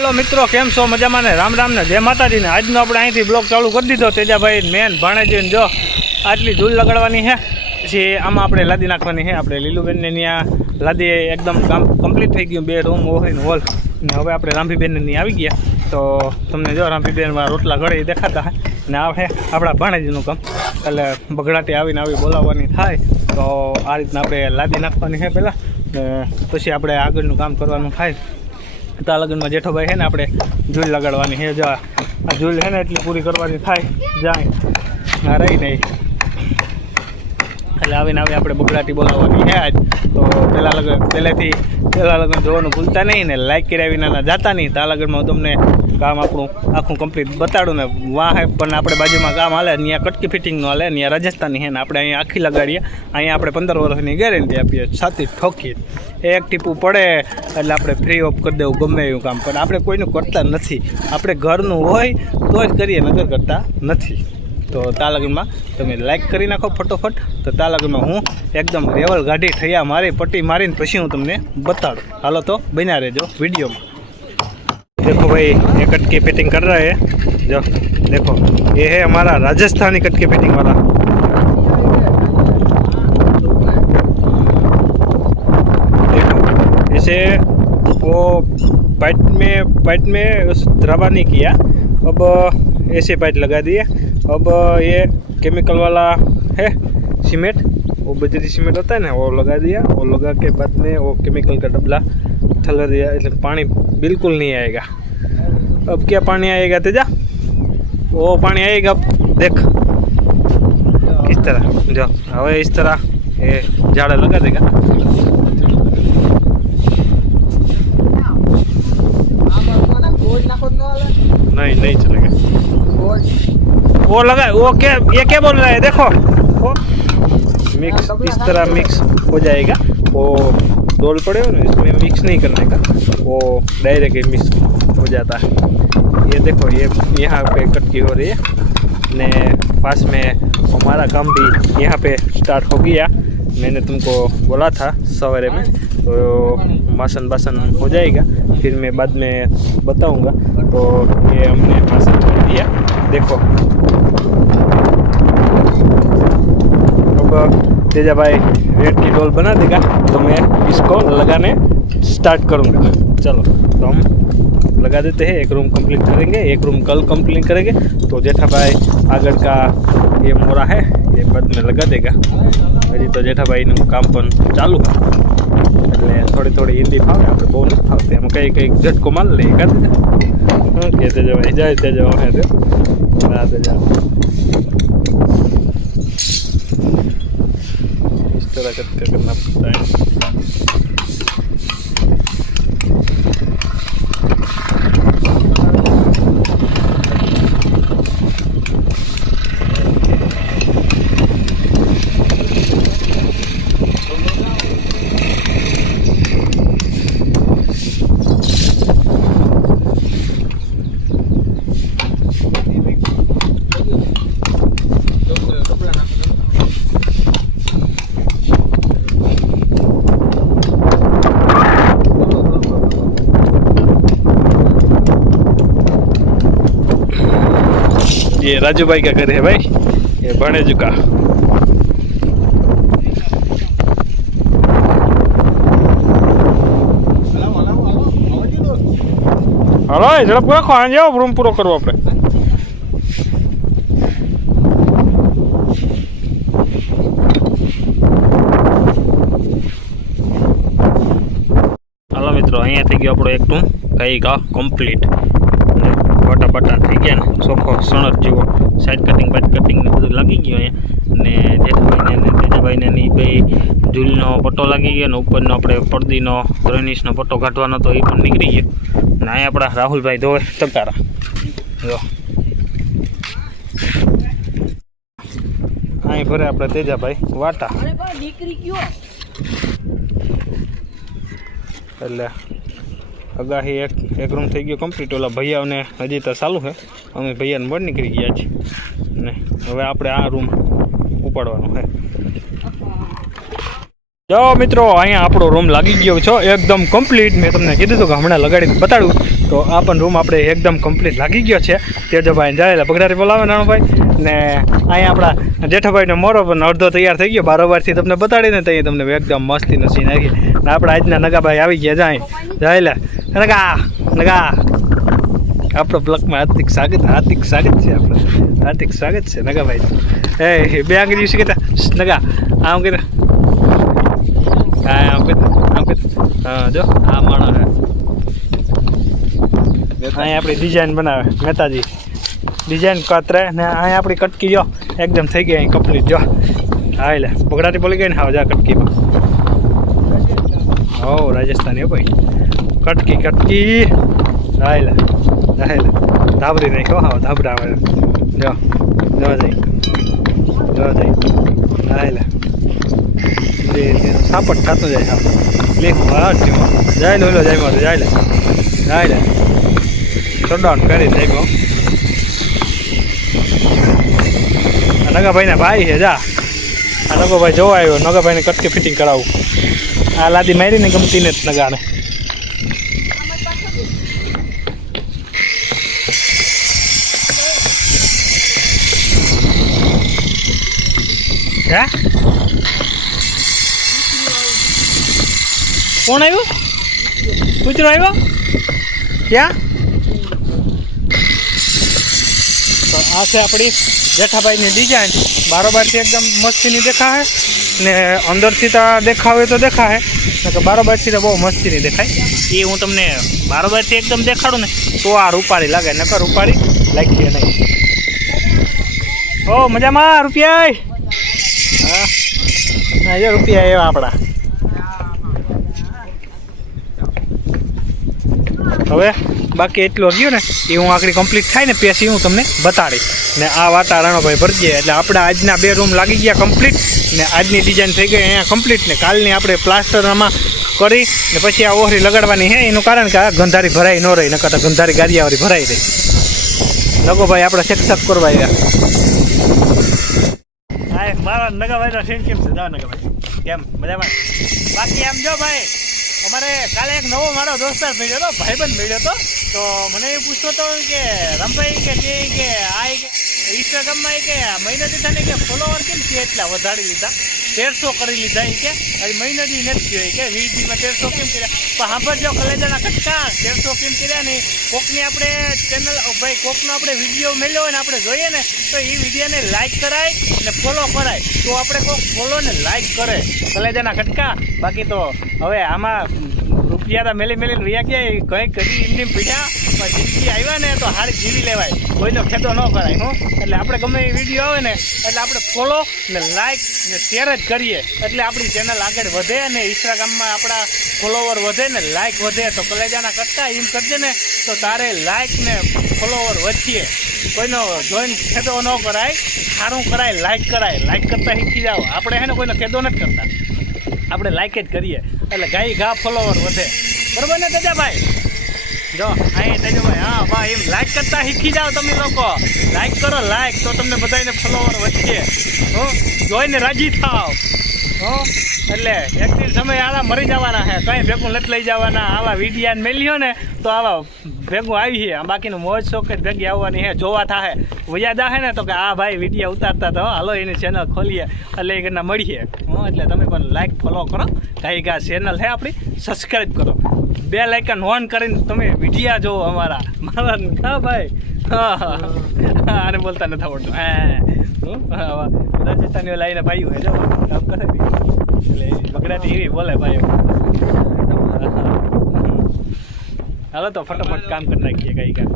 Hello મિત્રો, કેમ છો? મજામાં ને? રામ રામ ને જય માતાજી ને. આજનો આપણે અહીંથી બ્લોગ ચાલુ કરી દીધો. તેજાભાઈ મેન ભાણેજીને જો આટલી ધૂળ લગાડવાની છે, પછી આમાં આપણે લાદી નાખવાની છે. આપણે લીલુબેનને ત્યાં લાદી એકદમ કામ કમ્પ્લીટ થઈ ગયું. 2 રૂમ હોય ને હોલ ને. હવે આપણે રામભીબેનને ત્યાં આવી ગયા. તો તમને જો રામભીબેનમાં રોટલા ઘડે દેખાતા હોય ને. આ છે આપણા ભાણેજીનું કામ. એટલે બગડાટી આવીને આવી બોલાવવાની થાય. તો આ રીતના આપણે લાદી નાખવાની છે પહેલાં, ને પછી આપણે આગળનું કામ કરવાનું થાય. તા લગ્નમાં જેઠોભાઈ છે ને આપણે ઝૂલ લગાડવાની છે. જો આ ઝૂલ છે ને એટલી પૂરી કરવાની થાય જાય આ રહી નહીં. એટલે આવીને આપણે બગડાટી બોલાવવાની છે આજ. તો પહેલાં લગ્ન જોવાનું ભૂલતા નહીં ને. લાઈક કર્યા વિના જાતા નહીં. તા લગ્નમાં તમને કામ આપણું આખું કમ્પ્લીટ બતાડું ને. વાહ પણ આપણે બાજુમાં કામ હાલે, ત્યાં કટકી ફિટિંગનું હાલે, ત્યાં રાજસ્થાની છે ને. આપણે અહીંયા આખી લગાડીએ. અહીંયા આપણે 15 વર્ષની ગેરંટી આપીએ, છાતી ઠોકીએ. એક ટીપું પડે એટલે આપણે ફ્રી ઓફ કરી દેવું ગમે એવું કામ. પણ આપણે કોઈનું કરતા નથી. આપણે ઘરનું હોય તો જ કરીએ, નગર કરતા નથી. તો તા લગ્નમાં તમે લાઈક કરી નાખો ફટોફટ. તો તા લગ્નમાં હું એકદમ રેવલ ગાડી ઠૈયા મારી પટ્ટી મારીને પછી હું તમને બતાડું. હાલો તો બન્યા રહેજો वीडियो में। देखो भाई ये कटकी फिटिंग कर रहा है। जो देखो ये है हमारा राजस्थानी कटकी फिटिंग वाला। देखो इसे वो पाइट में उस द्रवा नहीं किया, अब ऐसे पाइट लगा दिए। अब ये केमिकल वाला है सीमेंट, वो बजरी सीमेंट होता है ना, वो लगा दिया। वो लगा के बाद में वो केमिकल का डबला ठलवा दिया, इसलिए पानी बिल्कुल नहीं आएगा। अब क्या पानी आएगा तेजा? वो पानी आएगा, देख इस तरह। जो हवे इस तरह ये झाड़ा लगा देगा। नहीं चलेगा। वो लगा, वो क्या, ये क्या बोल रहा है? देखो वो मिक्स इस तरह मिक्स हो जाएगा। वो डोल पड़े हो ना, इसमें मिक्स नहीं करने का, वो डायरेक्ट मिक्स हो जाता है। ये देखो ये यहाँ पे कटकी हो रही है ने पास में हमारा काम भी यहाँ पे स्टार्ट हो गया। मैंने तुमको बोला था सवेरे में, तो बासन हो जाएगा, फिर मैं बाद में बताऊंगा। तो ये हमने बासन कर दिया। देखो अब तेजा भाई रेड की डोल बना देगा, तो मैं इसको लगाने स्टार्ट करूंगा। चलो तो हम लगा देते हैं। एक रूम कंप्लीट करेंगे, एक रूम कल कंप्लीट करेंगे। तो जेठा भाई आगे का ये मोरा है ये बाद में लगा देगा। हजी तो जेठा भाई काम पण चालू है, એટલે થોડી હિન્દી ફાવે, આપણે બહુ નથી ફાવતી. એમાં કઈ ઝટકો માર લે કાઢ દે। ઓકે તેજો ભાઈ જાય તેજો હે તે ના તેજો इस तरह करना पड़ता है। ये राजू भाई का घर है भाई, ये भाणेजू का। हलो झड़प रखो, आ जाओ रूम पूरो करो अपने। हलो मित्रों अँ थी गयो अपनो एक रूम कई का कम्प्लीट। बटा थी गया ने सोखो सणत जेवो साइड कटिंग ने बधुं लागी गयुं अहींया। ने जेठाभाई ने तेजाभाई ने बे झूलनो पट्टो लागी गयो ने उपरनो आपणे पर्दीनो 3 इंचनो पट्टो काढवानो तो ए पण निकળી गयो। ने अहीं आपणा राहुलभाई धोवे टकारा। जो अहीं भरे आपणे तेजाभाई वाटा એટલે अगाही एक रूम थी गयो कम्प्लीट। ओला भैया ने हजी तो चालू है, अमे भैया ने बड़ निकली गया ने हवे आपणे आ रूम उपाड़वानो है। જો મિત્રો અહીંયા આપણો રૂમ લાગી ગયો છે એકદમ કમ્પ્લીટ. મેં તમને કીધું હતું કે હમણાં લગાડીને બતાડું તો આ પણ રૂમ આપણે એકદમ કમ્પ્લીટ લાગી ગયો છે. તેજભાઈ જાયેલા બગડારી બોલાવે નાનોભાઈ ને અહીંયા આપણા જેઠાભાઈનો મોરો પણ અડધો તૈયાર થઈ ગયો. બારોબારથી તમને બતાડીને તો તમને એકદમ મસ્તીનો સીન આવી ને આપણા આજના નગાભાઈ આવી ગયા જાયેલા નગા નગા આપણો બ્લોકમાં હાર્દિક સ્વાગત છે આપણે હાર્દિક સ્વાગત છે નગાભાઈ. એ બે આંગળી શીખતા નગા આમ કીધું આમ કીધું હા જો આ માણસ અહીંયા આપણી ડિઝાઇન બનાવે મહેતાજી ડિઝાઇન કતરે ને અહીંયા આપણી કટકી જો એકદમ થઈ ગઈ અહીં કમ્પ્લીટ જો હા એટલે બગડાટી બોલી ગઈ ને હા જા કટકીમાં હો રાજસ્થાની ભાઈ કટકી હા એટલે ધાબરી નાખ્યો હા ધાબરા આવે જો જઈ હા એટલે સાપટ થતું જાય લેખું હા જાય લો જાય મારું જાય લે શટડાઉન કરી જાય નગાભાઈના ભાઈ છે જા આ નગોભાઈ જોવા આવ્યો નગાભાઈને કટકી ફિટિંગ કરાવું આ લાદી મારીને ગમતી ને નગાને હે કોણ આવ્યું કૂતરો આવ્યો ક્યાં તો આ છે આપણી જેઠાભાઈની ડિઝાઇન બારોબારથી એકદમ મસ્તીની દેખાય ને અંદરથી તો દેખાવે તો દેખાય ને કે બારોબારથી તો બહુ મસ્તીની દેખાય એ હું તમને બારોબારથી એકદમ દેખાડું ને તો આ રૂપાળી લાગે નકર રૂપાળી લાગીએ નહીં. ઓ મજામાં રૂપિયા હા જો રૂપિયા એવા આપણા હવે બાકી એટલું ગયું ને એ હું આખરી કમ્પ્લીટ થાય ને પછી હું તમને બતાડીશ ને આ વાતાવરણ ભાઈ ભરજે એટલે આપણે આજના 2 રૂમ લાગી ગયા કમ્પ્લીટ ને આજની ડિઝાઇન થઈ ગઈ અહીંયા કમ્પ્લીટ ને કાલની આપણે પ્લાસ્ટરમાં કરી ને પછી આ ઓહરી લગાડવાની છે એનું કારણ કે આ ગંધારી ભરાઈ ન રહી નકર તો ગંધારી ગારિયાવાળી ભરાઈ રહી. નગો ભાઈ આપણે શેક કરવા આવ્યા હા મારા નગાભાઈનો સીન કેમ છે જાઓ નગાભાઈ કેમ મજામાં બાકી આમ જો ભાઈ અમારે કાલે એક નવો મારો દોસ્તાર મળ્યો હતો ભાઈબંધ મળ્યો હતો તો મને એ પૂછતો હતો કે રમભાઈ કે આ ઇન્સ્ટાગ્રામમાં કે મહિનાથી તને કે ફોલોવર કેમ છે એટલા વધારી લીધા 1300 કરી લીધા એ કે મહિનાથી નથી થયો કે 20 દીમાં 1300 કેમ કર્યા પણ સાંભળજો કલેજાના કટકા 1300 કેમ કર્યા ને કોકની આપણે ચેનલ ભાઈ કોકનો આપણે વિડીયો મળ્યો હોય ને આપણે જોઈએ ને તો એ વિડીયોને લાઈક કરાય ને ફોલો કરાય તો આપણે કોક ફોલો ને લાઈક કરે કલેજાના કટકા. બાકી તો હવે આમાં રૂપિયા મેલીને રહ્યા ગયા કંઈક કરી ઇન્ડીમ પીઠા પણ જિંદગી આવ્યા ને તો હારી જીવી લેવાય કોઈનો ખેતો ન કરાય હું એટલે આપણે ગમે એ વિડીયો આવે ને એટલે આપણે ફોલો ને લાઈક ને શેર જ કરીએ એટલે આપણી ચેનલ આગળ વધે ને ઇન્સ્ટાગ્રામમાં આપણા ફોલોવર વધે ને લાઈક વધે તો કલેજાના કટકા એમ કરજે ને તો તારે લાઈક ને ફોલોવર વધીએ કોઈનો જોઈન ખેતો ન કરાય સારું કરાય લાઈક કરતાં શીખી જાઓ આપણે હે ને કોઈનો ખેતો નથી કરતા આપણે લાઈક જ કરીએ એટલે ગાય ઘા ફોલોવર વધે બરાબર ને તેજાભાઈ જો અહીં તેજાભાઈ હા ભાઈ એમ લાઈક કરતાં શીખી જાઓ તમે લોકો લાઈક કરો લાઈક તો તમને બધાને ફોલોવર વધશે હો જોઈને રાજી થાવ હો એટલે એક દિન સમય આવા મરી જવાના છે કંઈ ભેગું નથી લઈ જવાના આવા વિડીયાને મેલ્યો ને તો આવા ભેગું આવી છે બાકીનું મોજ શોખ જ ભેગી આવવાની છે જોવા થાય વૈયાદ આવે ને તો કે આ ભાઈ વિડીયા ઉતારતા તો હાલો એની ચેનલ ખોલીએ એટલે એ ઘરના મળીએ એટલે તમે પણ લાઈક ફોલો કરો કાંઈ આ ચેનલ છે આપણી સબસ્ક્રાઈબ કરો 2 લાઇકન ઓન કરીને તમે વિડીયા જોવો અમારા હા ભાઈ હા આને બોલતા નથી આવડતું રાજસ્થાનીઓ લાવીને ભાઈ હોય જો કામ કરે એટલે બગડાટી એવી બોલે ભાઈ હાલો તો ફટાફટ કામ કરી નાખીએ કઈ કામ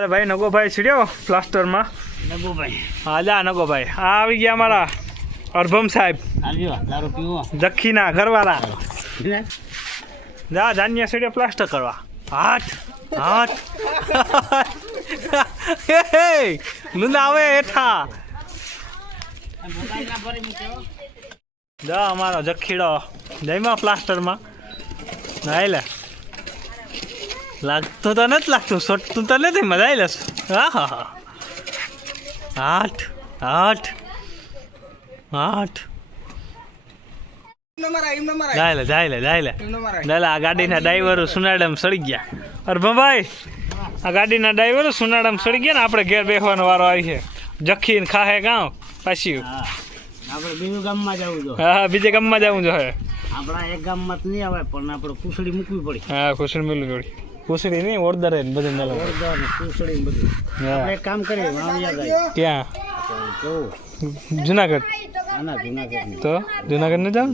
અરે ભાઈ નગોભાઈ સીડ્યો પ્લાસ્ટરમાં. હા જા નગોભાઈ. આ આવી ગયા અમારા અરભમ સાહેબ, જખીના ઘરવાળા. જા જાન્યા સીડ્યો પ્લાસ્ટર કરવા. હાથ હાથ લુંડા આવે હેઠા. જા અમારો જખીડો જઈમાં પ્લાસ્ટરમાં નાઈલે. લાગતું તો નથી, લાગતું સોટતું તો નથી, મજા આવી લેશે. હા હા હા. આઠ આઠ આઠ જાય જાય જાય આ ગાડીના ડ્રાઈવરો સુનાડામાં સડી ગયા. અરભમભાઈ આ ગાડીના ડ્રાઈવરો સુનાડામાં સડી ગયા ને આપણે ઘેર બેસવાનો વારો આવી છે. જખીને ખાહે ગામ પાછી આપણે બીજું ગામમાં જવું જોઈએ. હા બીજે ગામમાં જવું જોઈએ. આપણા એક ગામમાં તો નહીં આવે પણ આપણે કુસડી મૂકવી પડી. હા કુસડી મૂકવી પડી. કુસડી નહીં ઓરદર ને બધું મેલો ઓરદર ને કુસડી ને બધું. આપણે એક કામ કરીએ યાદ આવી ક્યાં કેવું જુનાગઢ. આના જુનાગઢ તો જુનાગઢ ને જાવ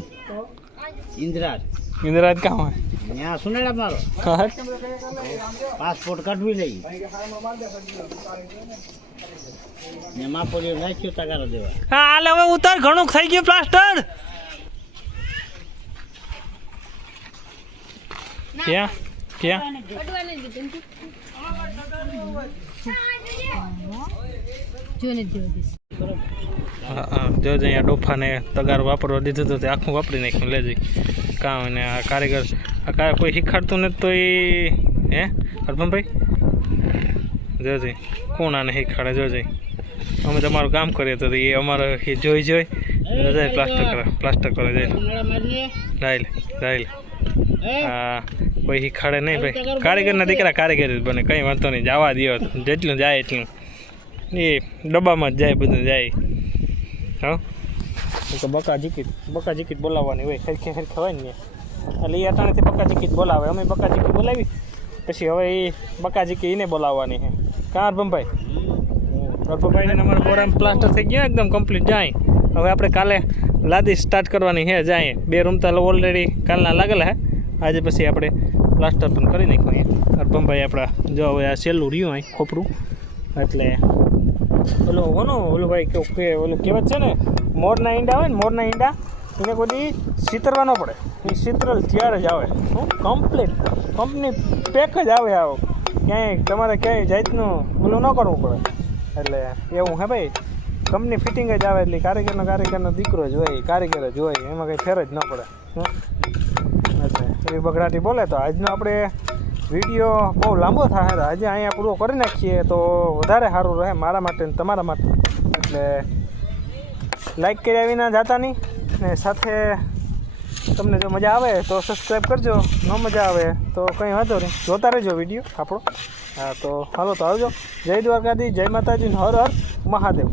ઇન્દ્રાજ ઇન્દ્રાજ કામ હોય ત્યાં સુનેડા મારો પાસપોર્ટ કાઢવી લઈ ને માપોલીઓ નાખ્યો તગારા દેવા. હા હાલ હવે ઉતાર ઘણું થઈ ગયું પ્લાસ્ટર. ક્યાં ક્યાં જો અહીંયા ડોફાને તગાર વાપરવા દીધું તો તે આખું વાપરી નાખ્યું. લેજે કામ ને આ કારીગર આ કોઈ શીખાડતું નથી તો એ હે અરભમભાઈ જોજે કોણ આને શીખાડે. જોજે અમે તમારું કામ કરીએ તો એ અમારે એ જોઈ જાય પ્લાસ્ટર કરે જાય. રાઈલે રાઈલે હા કોઈ શીખાડે નહીં ભાઈ. કારીગરના દીકરા કારીગર જ બને, કંઈ વાંધો નહીં. જવા દો જેટલું જાય એટલું એ ડબ્બામાં જ જાય બધું જાય. હા તો બકા જીકીટ બોલાવવાની હોય ખરખે ખવાય ને એટલે એ અટાણેથી બકા જીકીટ બોલાવે. અમે બકા જીકીટ બોલાવી પછી હવે એ બકા જીકી એને બોલાવવાની છે. કાં અરભમભાઈ અરભમભાઈને અમારા બોરામાં પ્લાસ્ટર થઈ ગયો એકદમ કમ્પ્લીટ જાય. હવે આપણે કાલે લાદી સ્ટાર્ટ કરવાની છે જાય. 2 રૂમ તો ઓલરેડી કાલના લાગેલા હે. આજે પછી આપણે પ્લાસ્ટર પણ કરી નાખ્યું અહીંયા. અરભમભાઈ આપણા જો હવે આ સહેલું રહ્યું અહીં ખોપરું એટલે ઓલું ભાઈ કે ઓલું કહેવત છે ને મોરના ઈંડા હોય ને મોરના ઈંડા એને કોઈ ચિતરવા ન પડે. એ ચિતરલ ત્યારે જ આવે કમ્પ્લીટ કંપની પેક જ આવે. આવો ક્યાંય તમારે ક્યાંય જાતનું ઓલું ન કરવું પડે. એટલે એવું હે ભાઈ કંપની ફિટિંગ જ આવે. એટલે કારીગરનો દીકરો જ હોય, કારીગર જ હોય, એમાં કંઈ ફેર જ ન પડે. એટલે એવી બગડાટી બોલે તો આજનો આપણે વિડીયો બહુ લાંબો થાય. આજે અહીંયા પૂરો કરી નાખીએ તો વધારે સારું રહે મારા માટે ને તમારા માટે. એટલે લાઈક કર્યા વિના જાતા નહીં ને સાથે તમને જો મજા આવે તો સબસ્ક્રાઈબ કરજો, ન મજા આવે તો કંઈ વાંધો નહીં, જોતા રહેજો વિડીયો આપણો. હા તો હાલો તો આવજો. જય દ્વારકાધીશ, જય માતાજી, હર હર મહાદેવ.